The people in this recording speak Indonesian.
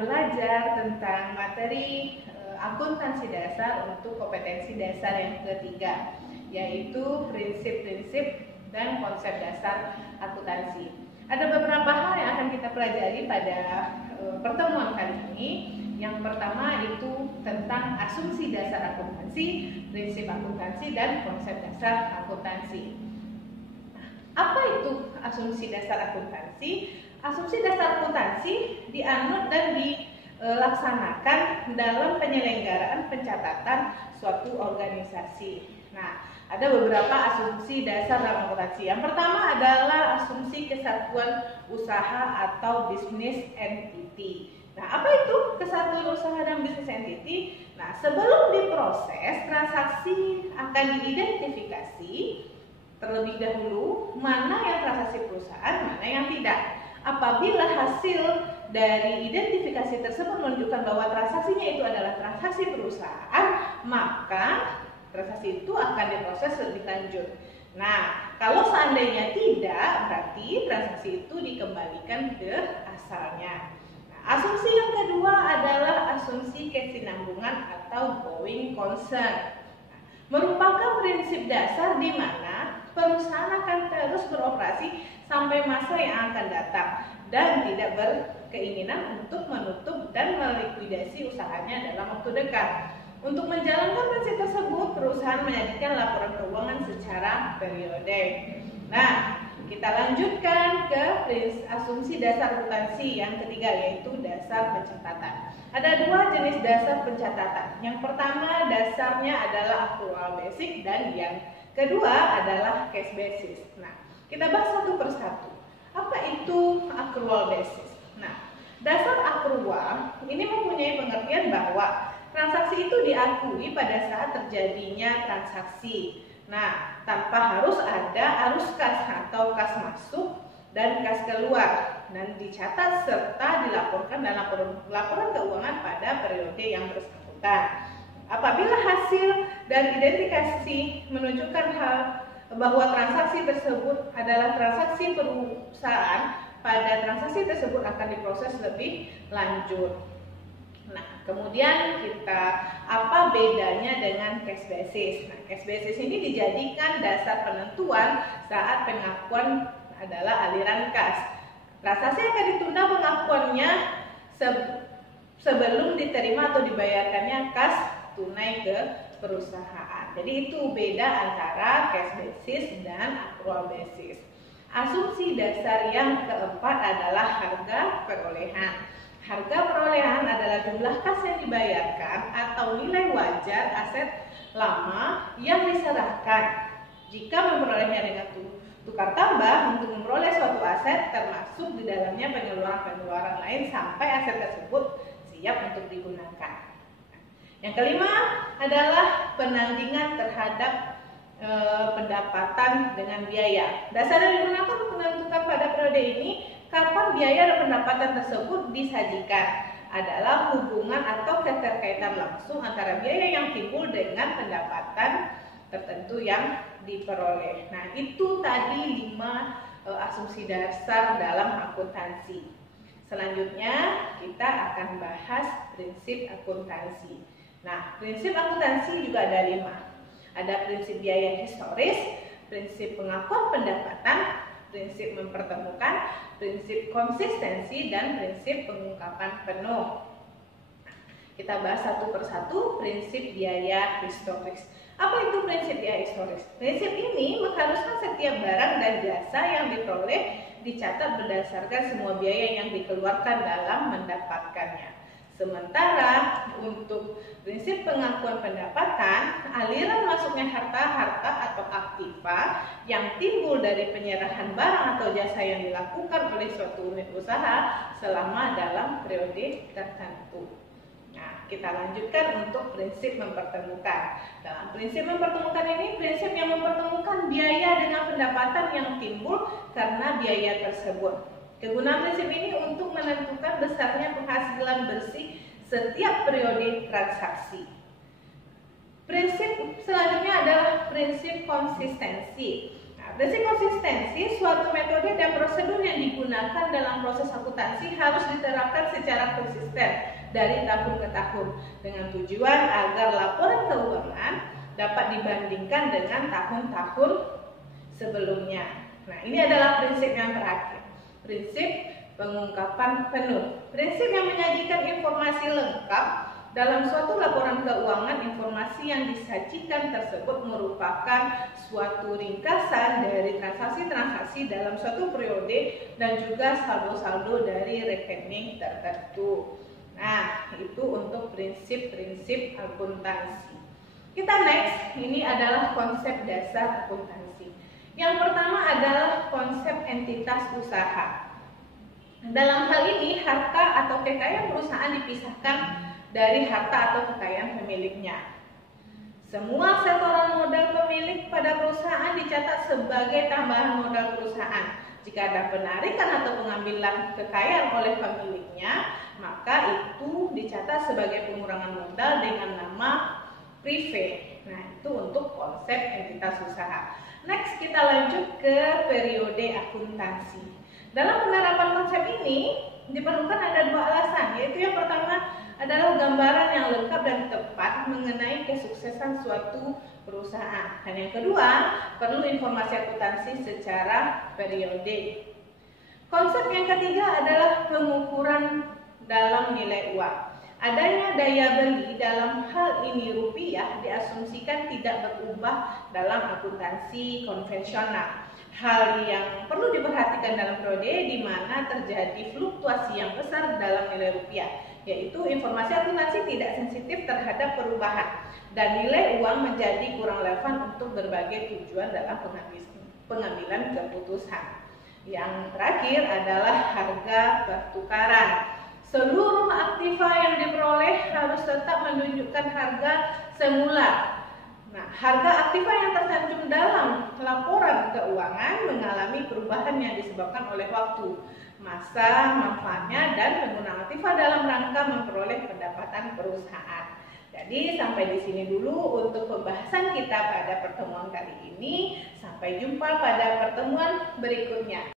belajar tentang materi akuntansi dasar untuk kompetensi dasar yang ketiga, yaitu prinsip-prinsip dan konsep dasar akuntansi. Ada beberapa hal yang akan kita pelajari pada pertemuan kali ini. Yang pertama itu tentang asumsi dasar akuntansi, prinsip akuntansi, dan konsep dasar akuntansi. Apa itu asumsi dasar akuntansi? Asumsi dasar akuntansi dianut dan dilaksanakan dalam penyelenggaraan pencatatan suatu organisasi. Nah, ada beberapa asumsi dasar dalam akuntansi. Yang pertama adalah asumsi kesatuan usaha atau business entity. Nah, apa itu kesatuan usaha dan business entity? Nah, sebelum diproses, transaksi akan diidentifikasi terlebih dahulu mana yang transaksi perusahaan, mana yang tidak. Apabila hasil dari identifikasi tersebut menunjukkan bahwa transaksinya itu adalah transaksi perusahaan, maka transaksi itu akan diproses lebih lanjut. Nah, kalau seandainya tidak, berarti transaksi itu dikembalikan ke asalnya. Nah, asumsi yang kedua adalah asumsi kesinambungan atau going concern. Merupakan prinsip dasar di mana perusahaan akan terus beroperasi sampai masa yang akan datang dan tidak berkeinginan untuk menutup dan melikuidasi usahanya dalam waktu dekat. Untuk menjalankan prinsip tersebut, perusahaan menyajikan laporan keuangan secara periode. Nah, kita lanjutkan ke asumsi dasar akuntansi yang ketiga, yaitu dasar pencatatan. Ada dua jenis dasar pencatatan. Yang pertama dasarnya adalah accrual basic dan yang kedua adalah cash basis. Nah, kita bahas satu persatu. Apa itu accrual basis? Nah, dasar accrual ini mempunyai pengertian bahwa transaksi itu diakui pada saat terjadinya transaksi. Nah, tanpa harus ada arus kas atau kas masuk dan kas keluar, dan dicatat serta dilaporkan dalam laporan keuangan pada periode yang bersangkutan. Apabila hasil dan identifikasi menunjukkan hal bahwa transaksi tersebut adalah transaksi perusahaan, pada transaksi tersebut akan diproses lebih lanjut. Nah, kemudian apa bedanya dengan cash basis? Nah, cash basis ini dijadikan dasar penentuan saat pengakuan adalah aliran kas. Transaksi akan ditunda pengakuannya sebelum diterima atau dibayarkannya kas tunai ke perusahaan. Jadi itu beda antara cash basis dan accrual basis. Asumsi dasar yang keempat adalah harga perolehan. Harga perolehan adalah jumlah kas yang dibayarkan atau nilai wajar aset lama yang diserahkan jika memperolehnya dengan tukar tambah untuk memperoleh suatu aset, termasuk di dalamnya pengeluaran-pengeluaran lain sampai aset tersebut siap untuk digunakan. Yang kelima adalah penandingan terhadap pendapatan dengan biaya. Dasar yang digunakan untuk menentukan pada periode ini kapan biaya dan pendapatan tersebut disajikan adalah hubungan atau keterkaitan langsung antara biaya yang timbul dengan pendapatan tertentu yang diperoleh. Nah, itu tadi 5 asumsi dasar dalam akuntansi. Selanjutnya kita akan bahas prinsip akuntansi. Nah, prinsip akuntansi juga ada 5. Ada prinsip biaya historis, prinsip pengakuan pendapatan, prinsip mempertemukan, prinsip konsistensi, dan prinsip pengungkapan penuh. Kita bahas satu persatu prinsip biaya historis. Apa itu prinsip biaya historis? Prinsip ini mengharuskan setiap barang dan jasa yang diperoleh dicatat berdasarkan semua biaya yang dikeluarkan dalam mendapatkannya. Sementara untuk prinsip pengakuan pendapatan, aliran masuknya harta-harta atau aktiva yang timbul dari penyerahan barang atau jasa yang dilakukan oleh suatu unit usaha selama dalam periode tertentu. Nah, kita lanjutkan untuk prinsip mempertemukan. Dalam prinsip mempertemukan ini, prinsip yang mempertemukan biaya dengan pendapatan yang timbul karena biaya tersebut. Kegunaan prinsip ini untuk menentukan besarnya penghasilan bersih setiap periode transaksi. Prinsip selanjutnya adalah prinsip konsistensi. Nah, Prinsip konsistensi, suatu metode dan prosedur yang digunakan dalam proses akuntansi harus diterapkan secara konsisten dari tahun ke tahun dengan tujuan agar laporan keuangan dapat dibandingkan dengan tahun-tahun sebelumnya. Nah, ini adalah prinsip yang terakhir. Prinsip pengungkapan penuh. Prinsip yang menyajikan informasi lengkap dalam suatu laporan keuangan. Informasi yang disajikan tersebut merupakan suatu ringkasan dari transaksi-transaksi dalam suatu periode dan juga saldo-saldo dari rekening tertentu. Nah, itu untuk prinsip-prinsip akuntansi. Kita next, ini adalah konsep dasar akuntansi. Yang pertama adalah konsep entitas usaha. Dalam hal ini, harta atau kekayaan perusahaan dipisahkan dari harta atau kekayaan pemiliknya. Semua setoran modal pemilik pada perusahaan dicatat sebagai tambahan modal perusahaan. Jika ada penarikan atau pengambilan kekayaan oleh pemiliknya, maka itu dicatat sebagai pengurangan modal dengan nama prive. Nah, itu untuk konsep entitas usaha. Next, kita lanjut ke periode akuntansi. Dalam penerapan konsep ini diperlukan ada dua alasan, yaitu yang pertama adalah gambaran yang lengkap dan tepat mengenai kesuksesan suatu perusahaan. Dan yang kedua, perlu informasi akuntansi secara periode. Konsep yang ketiga adalah pengukuran dalam nilai uang. Adanya daya beli dalam hal ini rupiah diasumsikan tidak berubah dalam akuntansi konvensional. Hal yang perlu diperhatikan dalam periode di mana terjadi fluktuasi yang besar dalam nilai rupiah, yaitu informasi akuntansi tidak sensitif terhadap perubahan dan nilai uang menjadi kurang relevan untuk berbagai tujuan dalam pengambilan keputusan. Yang terakhir adalah harga pertukaran. Seluruh aktiva yang diperoleh harus tetap menunjukkan harga semula. Nah, harga aktiva yang tercantum dalam laporan keuangan mengalami perubahan yang disebabkan oleh waktu, masa manfaatnya, dan penggunaan aktiva dalam rangka memperoleh pendapatan perusahaan. Jadi sampai di sini dulu untuk pembahasan kita pada pertemuan kali ini. Sampai jumpa pada pertemuan berikutnya.